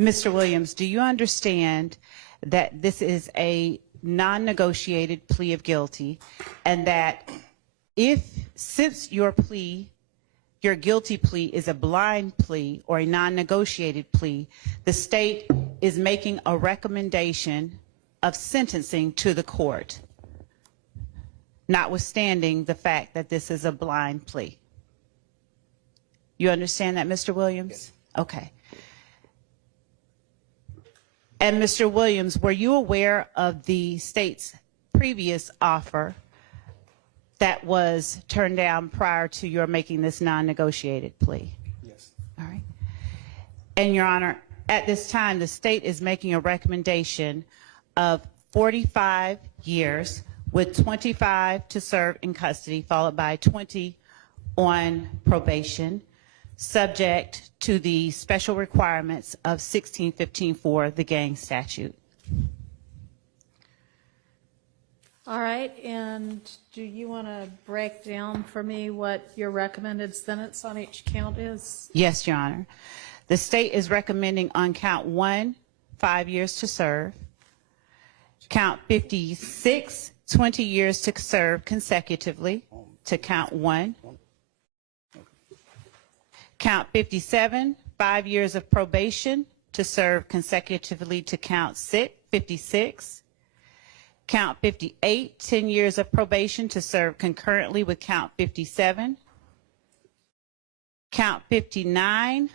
Mr. Williams, do you understand that this is a non-negotiated plea of guilty, and that since your guilty plea is a blind plea or a non-negotiated plea, the state is making a recommendation of sentencing to the court, notwithstanding the fact that this is a blind plea? You understand that, Mr. Williams? Yes. Okay. And Mr. Williams, were you aware of the state's previous offer that was turned down prior to your making this non-negotiated plea? Yes. All right. And Your Honor, at this time, the state is making a recommendation of 45 years with 25 to serve in custody, followed by 20 on probation, subject to the special requirements of 1615-4, the gang statute. All right, and do you want to break down for me what your recommended sentence on each count is? Yes, Your Honor. The state is recommending on count 1, 5 years to serve. Count 56, 20 years to serve consecutively to count 1. Count 57, 5 years of probation to serve consecutively to count 56. Count 58, 10 years of probation to serve concurrently with count 57. Count 59,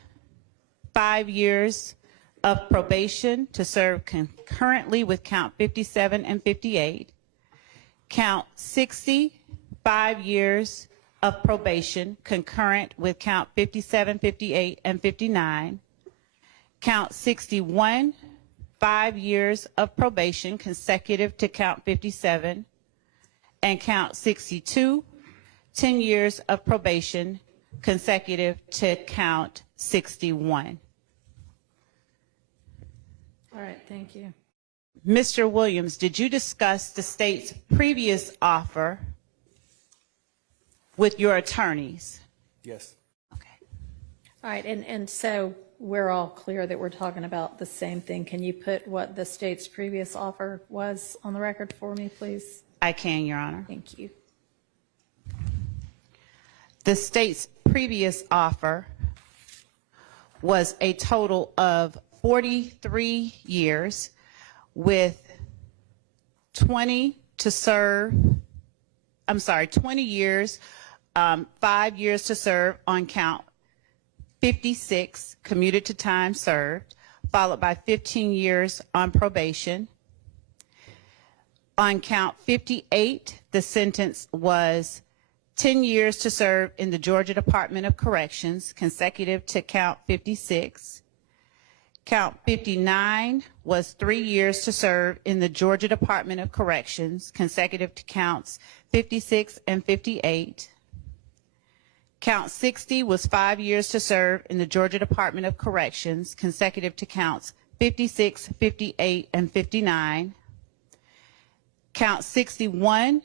5 years of probation to serve concurrently with count 57 and 58. Count 60, 5 years of probation concurrent with count 57, 58, and 59. Count 61, 5 years of probation consecutive to count 57. And count 62, 10 years of probation consecutive to count 61. All right, thank you. Mr. Williams, did you discuss the state's previous offer with your attorneys? Yes. Okay. All right, and so we're all clear that we're talking about the same thing. Can you put what the state's previous offer was on the record for me, please? I can, Your Honor. Thank you. The state's previous offer was a total of 43 years with 20 years, 5 years to serve on count 56, commuted to time served, followed by 15 years on probation. On count 58, the sentence was 10 years to serve in the Georgia Department of Corrections, consecutive to count 56. Count 59 was 3 years to serve in the Georgia Department of Corrections, consecutive to counts 56 and 58. Count 60 was 5 years to serve in the Georgia Department of Corrections, consecutive to counts 56, 58, and 59. Count 61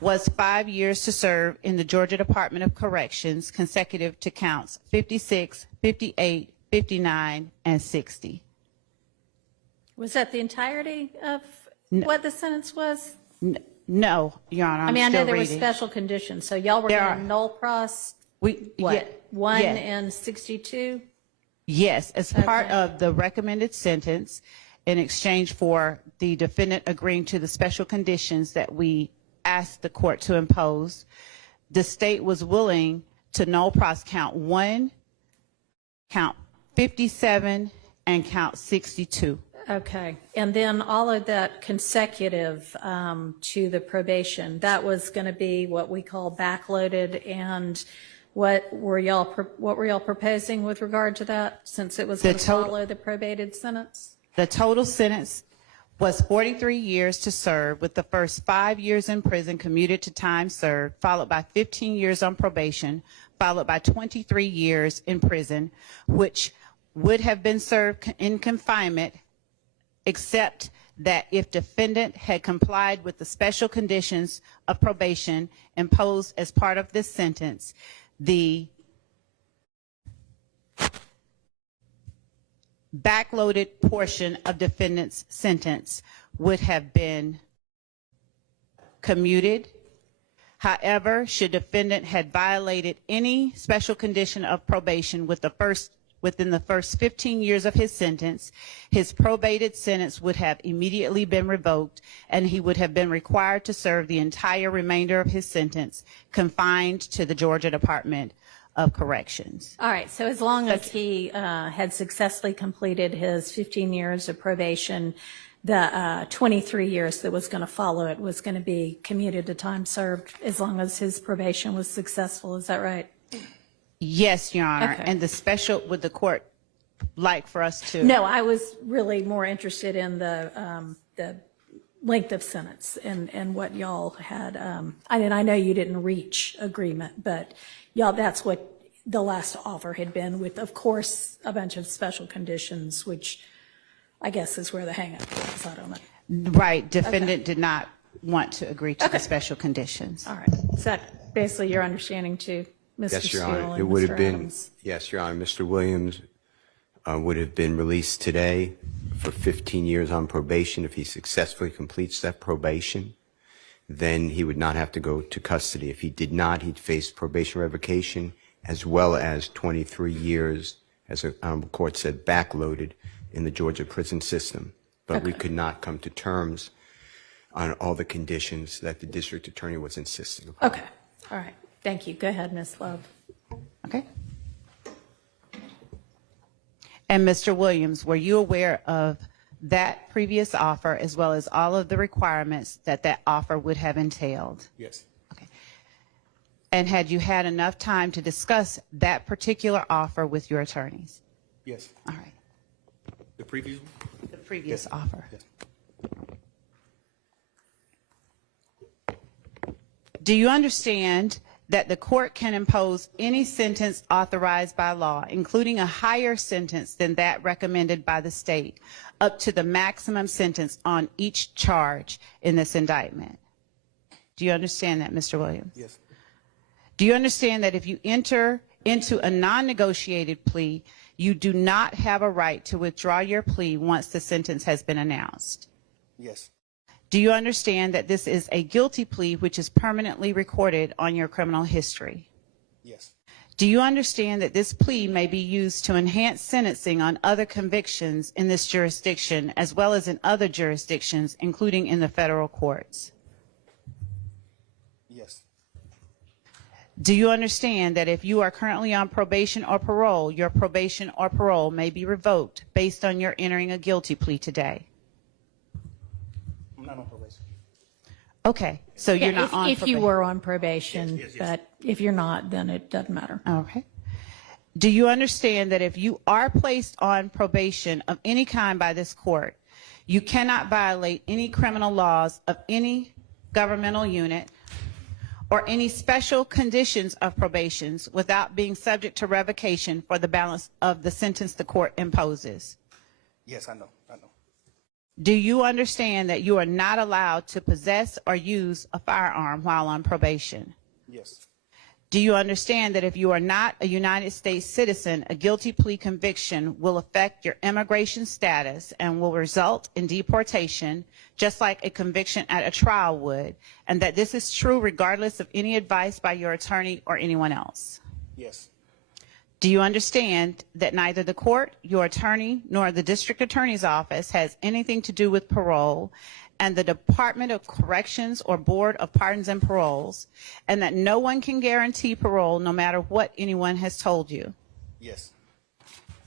was 5 years to serve in the Georgia Department of Corrections, consecutive to counts 56, 58, 59, and 60. Was that the entirety of what the sentence was? No, Your Honor. I mean, I know there were reading. special conditions, so y'all were going to null pros, what, 1 and 62? Yes, as part of the recommended sentence, in exchange for the defendant agreeing to the special conditions that we asked the court to impose, the state was willing to null pros count 1, count 57, and count 62. Okay, and then all of that consecutive to the probation, that was going to be what we call backloaded, and what were y'all proposing with regard to that, since it was going to follow the probated sentence? The total sentence was 43 years to serve, with the first 5 years in prison commuted to time served, followed by 15 years on probation, followed by 23 years in prison, which would have been served in confinement, except that if defendant had complied with the special conditions of probation imposed as part of this sentence, the backloaded portion of defendant's sentence would have been commuted. However, should defendant had violated any special condition of probation within the first 15 years of his sentence, his probated sentence would have immediately been revoked, and he would have been required to serve the entire remainder of his sentence confined to the Georgia Department of Corrections. All right, so as long as he had successfully completed his 15 years of probation, the 23 years that was going to follow it was going to be commuted to time served as long as his probation was successful. Is that right? Yes, Your Honor. Okay. And the special, would the court like for us to? No, I was really more interested in the length of sentence and what y'all had. I mean, I know you didn't reach agreement, but y'all, that's what the last offer had been with, of course, a bunch of special conditions, which I guess is where the hang-up is. I don't know. Right. Defendant did not want to agree to the special conditions. All right. Is that basically your understanding too, Mr. Yes, Your Steele Honor. and It would Mr. have been, Adams? yes, Your Honor. Mr. Williams would have been released today for 15 years on probation. If he successfully completes that probation, then he would not have to go to custody. If he did not, he'd face probation revocation as well as 23 years, as the court said, backloaded in the Georgia prison system. But we could not come to terms on all the conditions that the district attorney was insisting upon. Okay. All right. Thank you. Go ahead, Ms. Love. Okay. And Mr. Williams, were you aware of that previous offer as well as all of the requirements that that offer would have entailed? Yes. Okay. And had you had enough time to discuss that particular offer with your attorneys? Yes. All right. The previous one? The previous offer. Yes. Do you understand that the court can impose any sentence authorized by law, including a higher sentence than that recommended by the state, up to the maximum sentence on each charge in this indictment? Do you understand that, Mr. Williams? Yes. Do you understand that if you enter into a non-negotiated plea, you do not have a right to withdraw your plea once the sentence has been announced? Yes. Do you understand that this is a guilty plea which is permanently recorded on your criminal history? Yes. Do you understand that this plea may be used to enhance sentencing on other convictions in this jurisdiction as well as in other jurisdictions, including in the federal courts? Yes. Do you understand that if you are currently on probation or parole, your probation or parole may be revoked based on your entering a guilty plea today? I'm not on probation. Okay, so you're not on if probation. you were on probation, Yes. but if you're not, then it doesn't matter. Okay. Do you understand that if you are placed on probation of any kind by this court, you cannot violate any criminal laws of any governmental unit or any special conditions of probations without being subject to revocation for the balance of the sentence the court imposes? Yes, I know. Do you understand that you are not allowed to possess or use a firearm while on probation? Yes. Do you understand that if you are not a United States citizen, a guilty plea conviction will affect your immigration status and will result in deportation, just like a conviction at a trial would, and that this is true regardless of any advice by your attorney or anyone else? Yes. Do you understand that neither the court, your attorney, nor the district attorney's office has anything to do with parole, and the Department of Corrections or Board of Pardons and Paroles, and that no one can guarantee parole no matter what anyone has told you? Yes.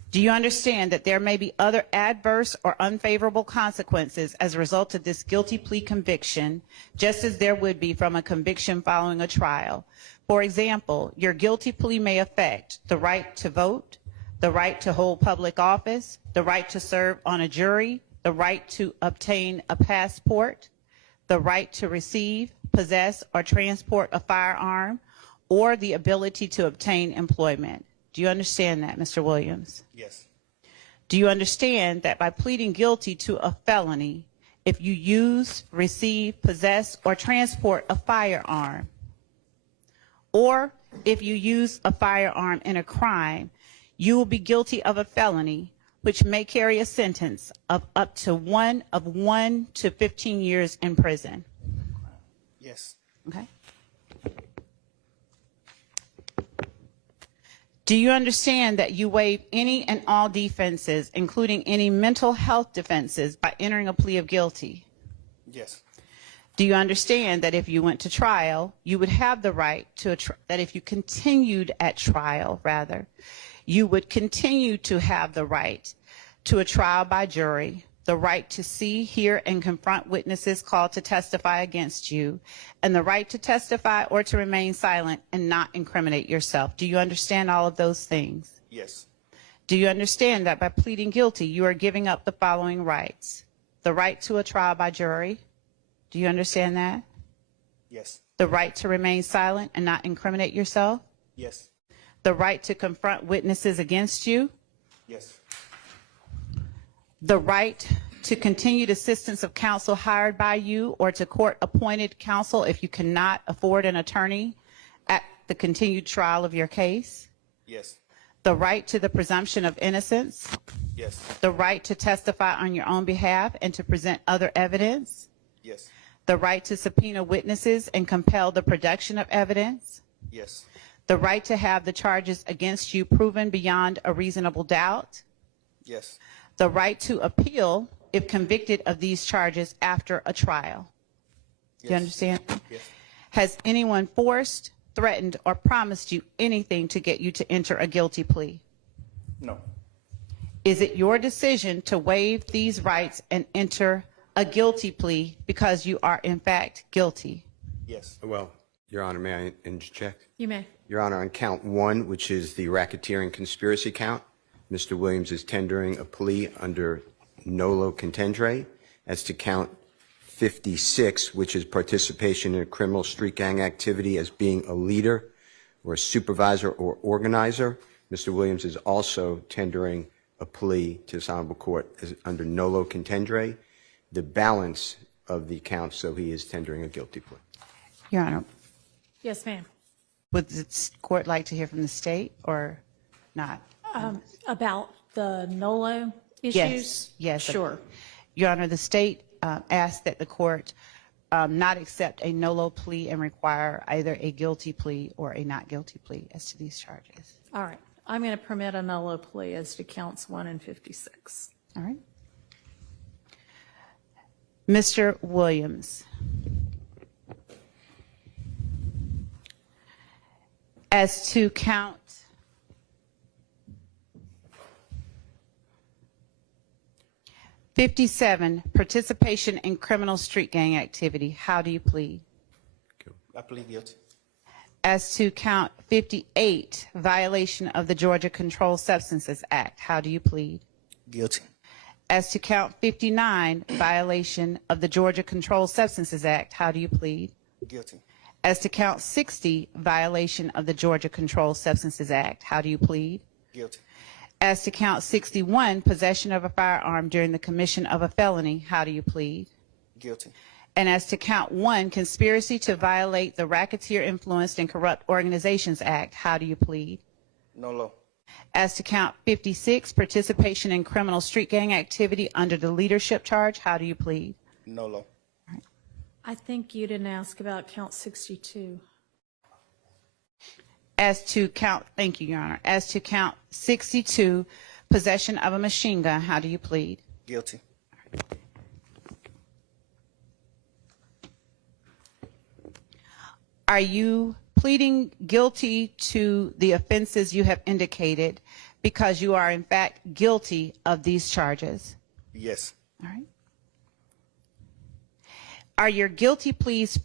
Do you understand that there may be other adverse or unfavorable consequences as a result of this guilty plea conviction, just as there would be from a conviction following a trial? For example, your guilty plea may affect the right to vote, the right to hold public office, the right to serve on a jury, the right to obtain a passport, the right to receive, possess, or transport a firearm, or the ability to obtain employment. Do you understand that, Mr. Williams? Yes. Do you understand that by pleading guilty to a felony, if you use, receive, possess, or transport a firearm, or if you use a firearm in a crime, you will be guilty of a felony, which may carry a sentence of up to 1 to 15 years in prison. Yes. Okay. Do you understand that you waive any and all defenses, including any mental health defenses, by entering a plea of guilty? Yes. Do you understand that if you went to trial, you would have the right to that if you continued at trial, rather, you would continue to have the right to a trial by jury, the right to see, hear, and confront witnesses called to testify against you, and the right to testify or to remain silent and not incriminate yourself? Do you understand all of those things? Yes. Do you understand that by pleading guilty, you are giving up the following rights? The right to a trial by jury. Do you understand that? Yes. The right to remain silent and not incriminate yourself. Yes. The right to confront witnesses against you. Yes. The right to continued assistance of counsel hired by you or to court-appointed counsel if you cannot afford an attorney at the continued trial of your case. Yes. The right to the presumption of innocence. Yes. The right to testify on your own behalf and to present other evidence. Yes. The right to subpoena witnesses and compel the production of evidence. Yes. The right to have the charges against you proven beyond a reasonable doubt. Yes. The right to appeal if convicted of these charges after a trial. Do you understand? Yes. Has anyone forced, threatened, or promised you anything to get you to enter a guilty plea? No. Is it your decision to waive these rights and enter a guilty plea because you are in fact guilty? Yes. Well, Your Honor, may I interject? You may. Your Honor, on count 1, which is the racketeering conspiracy count, Mr. Williams is tendering a plea under nolo contendere. As to count 56, which is participation in a criminal street gang activity as being a leader or a supervisor or organizer, Mr. Williams is also tendering a plea to this honorable court as under nolo contendere. The balance of the counts, so he is tendering a guilty plea. Your Honor, Yes, ma'am. would the court like to hear from the state or not? About the NOLO issues? Yes, yes. Sure. Your Honor, the state asked that the court not accept a nolo plea and require either a guilty plea or a not guilty plea as to these charges. All right. I'm going to permit a NOLO plea as to counts 1 and 56. All right. Mr. Williams, as to count 57, participation in criminal street gang activity, how do you plead? I plead guilty. As to count 58, violation of the Georgia Controlled Substances Act, how do you plead? Guilty. As to count 59, violation of the Georgia Controlled Substances Act, how do you plead? Guilty. As to count 60, violation of the Georgia Controlled Substances Act, how do you plead? Guilty. As to count 61, possession of a firearm during the commission of a felony, how do you plead? Guilty. And as to count 1, conspiracy to violate the Racketeer Influenced and Corrupt Organizations Act, how do you plead? No law. As to count 56, participation in criminal street gang activity under the leadership charge, how do you plead? No law. I think you didn't ask about count 62. As to count, thank you, Your Honor. As to count 62, possession of a machine gun, how do you plead? Guilty. Are you pleading guilty to the offenses you have indicated because you are in fact guilty of these charges? Yes. All right. Are your guilty pleas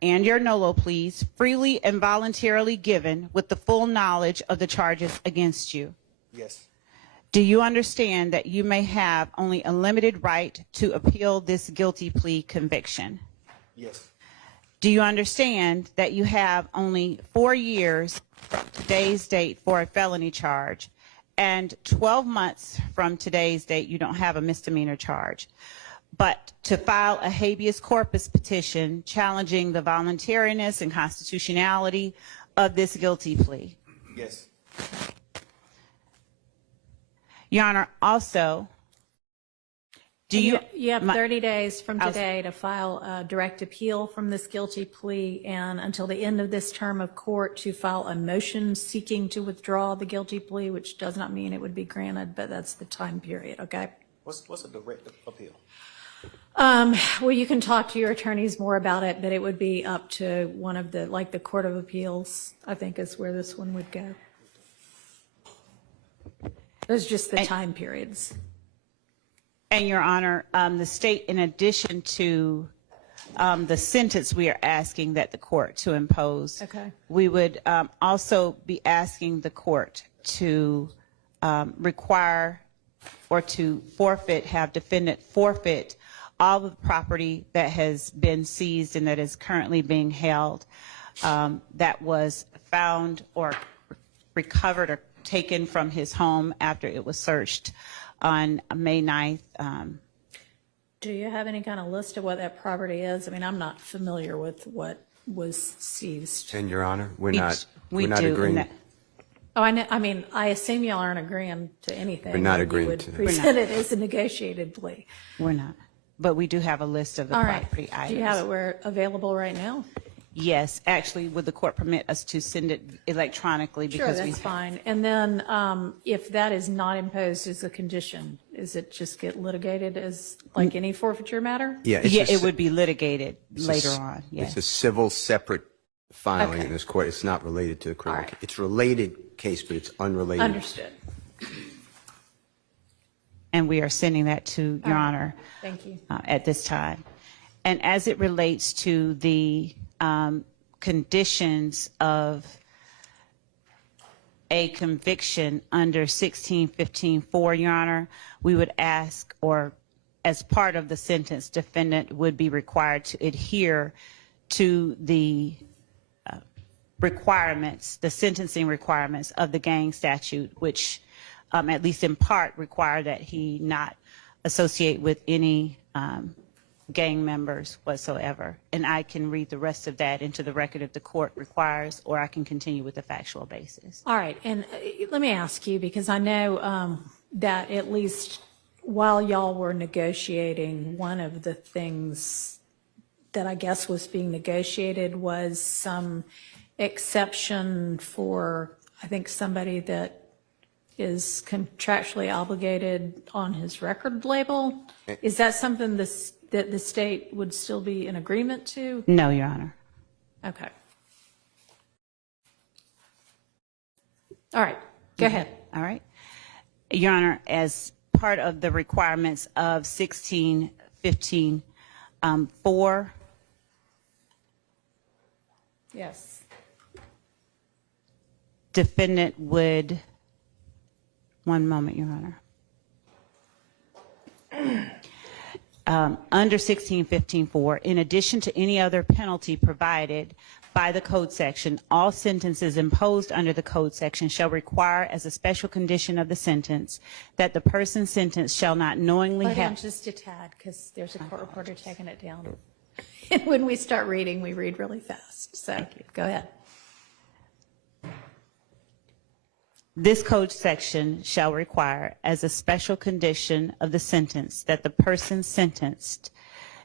and your NOLO pleas freely and voluntarily given with the full knowledge of the charges against you? Yes. Do you understand that you may have only a limited right to appeal this guilty plea conviction? Yes. Do you understand that you have only 4 years from today's date for a felony charge and 12 months from today's date you don't have a misdemeanor charge, but to file a habeas corpus petition challenging the voluntariness and constitutionality of this guilty plea? Yes. Your Honor, also, do you? You have 30 days from today to file a direct appeal from this guilty plea, and until the end of this term of court to file a motion seeking to withdraw the guilty plea, which does not mean it would be granted, but that's the time period, okay? What's a direct appeal? Well, you can talk to your attorneys more about it, but it would be up to one of the, like the Court of Appeals, I think is where this one would go. Those are just the time periods. And Your Honor, the state, in addition to the sentence we are asking that the court to impose, Okay. we would also be asking the court to require or to forfeit, have defendant forfeit all of the property that has been seized and that is currently being held that was found or recovered or taken from his home after it was searched on May 9th. Do you have any kind of list of what that property is? I mean, I'm not familiar with what was seized. And Your Honor, we're not We do, agreeing. and that- Oh, I know, I mean, I assume y'all aren't agreeing to anything. We're not You agreeing would to that. present it as a negotiated plea. We're not, but we do have a list of the All right. property items. Do you have it where available right now? Yes, actually, would the court permit us to send it electronically? Sure, Because that's fine. And then if that is not imposed as a condition, is it just get litigated as like any forfeiture matter? Yeah, Yeah, it would be litigated later on, It's yes. a civil separate filing Okay. in this court. It's not related to the criminal All right. case. It's related case, but it's unrelated. Understood. And we are sending that to Your Honor Thank you. at this time. And as it relates to the conditions of a conviction under 1615-4, Your Honor, we would ask, or as part of the sentence, defendant would be required to adhere to the requirements, the sentencing requirements of the gang statute, which at least in part require that he not associate with any gang members whatsoever. And I can read the rest of that into the record if the court requires, or I can continue with the factual basis. All right, and let me ask you, because I know that at least while y'all were negotiating, one of the things that I guess was being negotiated was some exception for, I think, somebody that is contractually obligated on his record label. Is that something that the state would still be in agreement to? No, Your Honor. Okay. All right, go ahead. All right. Your Honor, as part of the requirements of 1615-4, Yes. defendant would, one moment, Your Honor. Under 1615-4, in addition to any other penalty provided by the code section, all sentences imposed under the code section shall require as a special condition of the sentence that the person sentenced shall not knowingly Slow down have. just a tad, because there's a court reporter taking it down. And when we start reading, we read really fast. So go ahead. This code section shall require as a special condition of the sentence that the person sentenced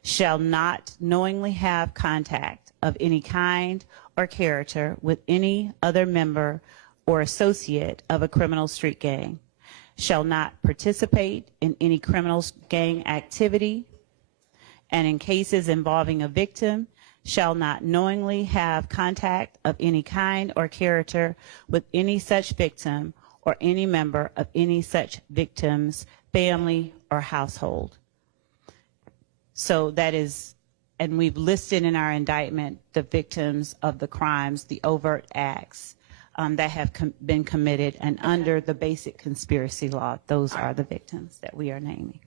shall not knowingly have contact of any kind or character with any other member or associate of a criminal street gang, shall not participate in any criminal gang activity, and in cases involving a victim, shall not knowingly have contact of any kind or character with any such victim or any member of any such victim's family or household. So that is, and we've listed in our indictment the victims of the crimes, the overt acts that have been committed, and under the basic conspiracy law, those are the victims that we are naming.